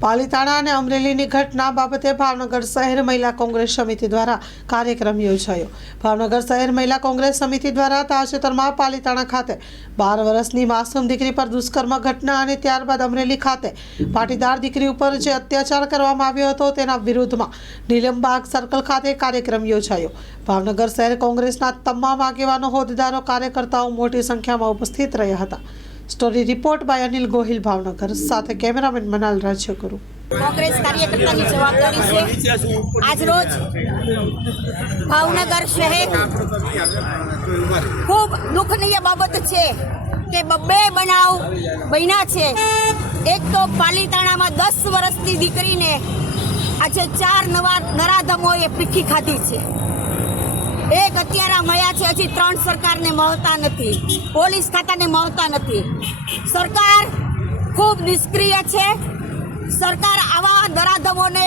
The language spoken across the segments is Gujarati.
પાલિતાણા અને અમરેલીની ઘટના બાબતે ભાવનગર શહેર મહિલા કોંગ્રેસ સમિતિ દ્વારા કાર્યક્રમ યોજાયો। ભાવનગર શહેર મહિલા કોંગ્રેસ સમિતિ દ્વારા તાજેતરમાં પાલિતાણા ખાતે 12 વર્ષની માસૂમ દીકરી પર દુષ્કર્મ ઘટના અને ત્યારબાદ અમરેલી ખાતે પાટીદાર દીકરી ઉપર જે અત્યાચાર કરવામાં આવ્યો હતો તેના વિરુદ્ધમાં નીલમબાગ સર્કલ ખાતે કાર્યક્રમ યોજાયો। ભાવનગર શહેર કોંગ્રેસના તમામ આગેવાનો, હોદ્દેદારો, કાર્યકર્તાઓ મોટી સંખ્યામાં ઉપસ્થિત રહ્યા હતા। Story report by Anil Gohil Bhavnagar साथे कैमरामेन मनाल राज्यगुरु। कांग्रेस कार्यकर्तानी जवाबदारी से आज रोज भावनगर शहर खूब दुखनीय बाबत छे के बब्बे बनाव बन्या छे। एक तो पालिताणामां 10 वर्षनी दीकरीने आज 4 नवा नराधमोए पीठी खाधी छे। एक हत्यारा मळ्या छे, हजी 3 सरकारने મળતા નથી, પોલીસ ખાતાને મળતા નથી। સરકાર ખૂબ નિષ્ક્રિય છે। સરકાર આવા નરાધમોને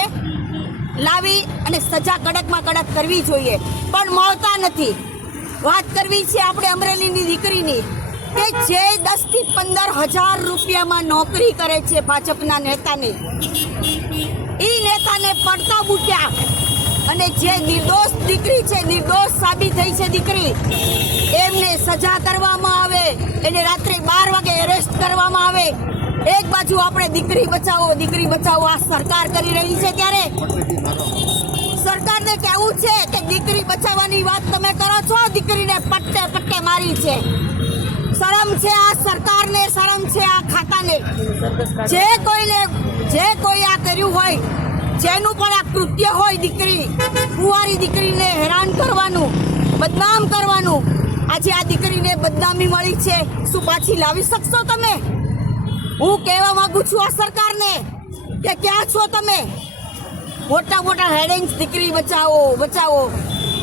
લાવી અને સજા કડકમાં કડક કરવી જોઈએ, પણ મળતા નથી। વાત કરવી છે આપણે અમરેલીની દીકરીની કે જે 10 થી 15 હજાર રૂપિયામાં નોકરી કરે છે ભાજપના નેતાને, એ નેતાને પડતા બૂટ્યા અને જે નિર્દોષ દીકરી છે, નિર્દોષ સાબિત થઈ છે દીકરી, એમને સજા કરવામાં આવે, એને રાત્રે 12 વાગે એરેસ્ટ કરવામાં આવે। એક બાજુ આપણે દીકરી બચાવો આ સરકાર કરી રહી છે, ત્યારે સરકારને કહેવું છે કે દીકરી બચાવવાની વાત તમે કરો છો, દીકરીને પટ્ટે પટ્ટે મારી છે। શરમ છે આ સરકારને, શરમ છે આ ખાતાને। જે કોઈ આ કર્યું હોય, જેનું પણ આ કૃત્ય હોય, દીકરી કુંવારી દીકરીને હેરાન કરવાનું, બદનામ કરવાનું, આજે આ દીકરીને બદનામી મળી છે, શું પાછી લાવી શકશો તમે? હું કહેવા માંગુ છું આ સરકારને કે ક્યાં છો તમે? મોટા હેડિંગ્સ દીકરી બચાવો।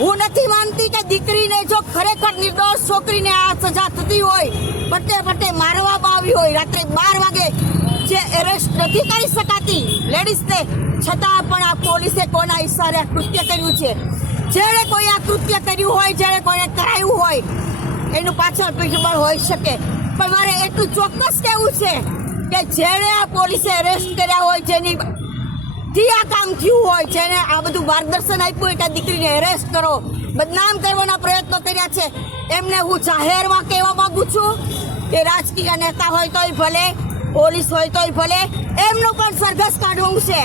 હું નથી માનતી કે દીકરીને જો ખરેખર નિર્દોષ છોકરીને આ સજા થતી હોય, પટ્ટે મારવામાં આવી હોય, રાત્રે 12 વાગે જે એરેસ્ટ નથી કરી શકાતી લેડીઝને, છતાં પણ આ પોલીસે કોના ઈશારે આ કૃત્ય કર્યું છે? જેણે કોઈ આ કૃત્ય કર્યું હોય, જેણે કોઈને કરાયું હોય, એનું પાછળ પીઠબળ હોઈ શકે, પણ મારે એટલું ચોક્કસ કહેવું છે કે જેણે આ પોલીસે એરેસ્ટ કર્યા હોય, જેની આ કામ થયું હોય, જેને આ બધું માર્ગદર્શન આપ્યું હોય કે દીકરીને એરેસ્ટ કરો, બદનામ કરવાના પ્રયત્નો કર્યા છે, એમને હું જાહેરમાં કહેવા માંગુ છું કે રાજકીય નેતા હોય તોય ભલે, પોલીસ હોય તોય ભલે, એમનું પણ સરઘસ કાઢવું છે।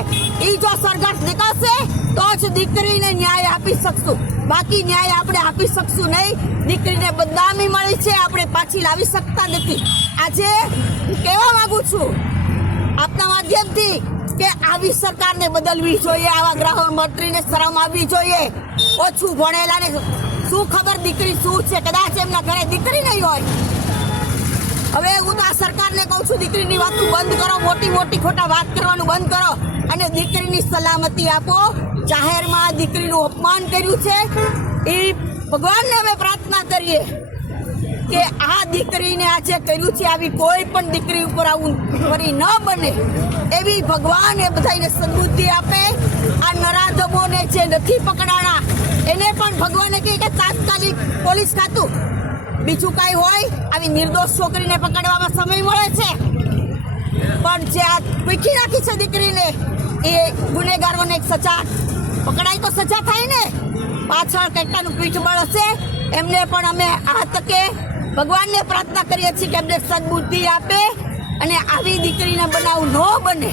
એ જો સરઘસ નીકળશે તો જ દીકરીને ન્યાય આપી શકશું, બાકી ન્યાય આપણે આપી શકશું નહીં। દીકરીને બદનામી મળી છે, આપણે પાછી લાવી શકતા નથી। આજે હું કહેવા માંગુ છું આપના માધ્યમથી કે આવી સરકારને બદલવી જોઈએ, આવા ગૃહમંત્રીને શરમ આવવી જોઈએ। ઓછું ભણેલાને શું ખબર દીકરી શું છે? કદાચ એમના ઘરે દીકરી નહીં હોય। હવે હું તો આ સરકારને કહું છું, દીકરીની વાતો બંધ કરો, મોટી ખોટા વાત કરવાનું બંધ કરો અને દીકરીની સલામતી આપો। જાહેરમાં દીકરીનું અપમાન કર્યું છે, એ ભગવાનને અમે પ્રાર્થના કરીએ કે આ દીકરીને આજે કર્યું છે, આવી કોઈ પણ દીકરી ઉપર આવું ફરી ન બને, એવી ભગવાન એ બધાને સદબુદ્ધિ આપે। આ નરાધમોને જે નથી પકડાણા એને પણ ભગવાને કહે કે તાત્કાલિક પોલીસ ખાતું, બીજું કાંઈ હોય, આવી નિર્દોષ છોકરીને પકડવામાં સમય મળે છે, પણ જે આ પીઠી રાખી છે દીકરીને, એ ગુનેગારોને એક સજા પકડાય તો સજા થાય ને, પાછળ કેટલાનું પીઠબળ હશે, એમને પણ અમે આ તકે ભગવાનને પ્રાર્થના કરીએ છીએ કે એમને સદબુદ્ધિ આપે અને આવી દીકરીને બનાવ ન બને,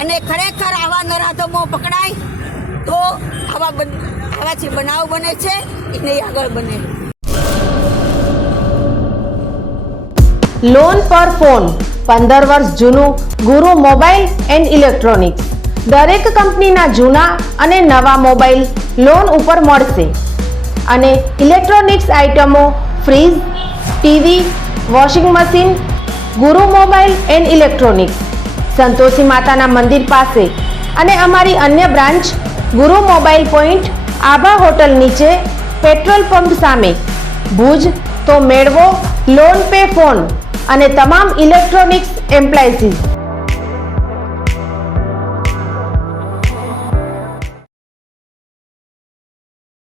અને ખરેખર આવા નરાધમો પકડાય તો આવા જે બનાવ બને છે એ નહીં આગળ બને। લોન પર ફોન 15 વર્ષ જૂનું ગુરુ મોબાઈલ એન્ડ ઇલેક્ટ્રોનિક્સ, દરેક કંપનીના જૂના અને નવા મોબાઈલ લોન ઉપર મળશે અને ઇલેક્ટ્રોનિક્સ આઇટમો ફ્રીજ, ટીવી, વોશિંગ મશીન, ગુરુ મોબાઈલ એન્ડ ઇલેક્ટ્રોનિક્સ, સંતોષી માતાના મંદિર પાસે અને અમારી અન્ય બ્રાન્ચ ગુરુ મોબાઈલ પોઈન્ટ, આભા હોટલ નીચે, પેટ્રોલ પંપ સામે, ભુજ। તો મેળવો લોન પે ફોન અને તમામ ઇલેક્ટ્રોનિક્સ એપ્લાયન્સીસ।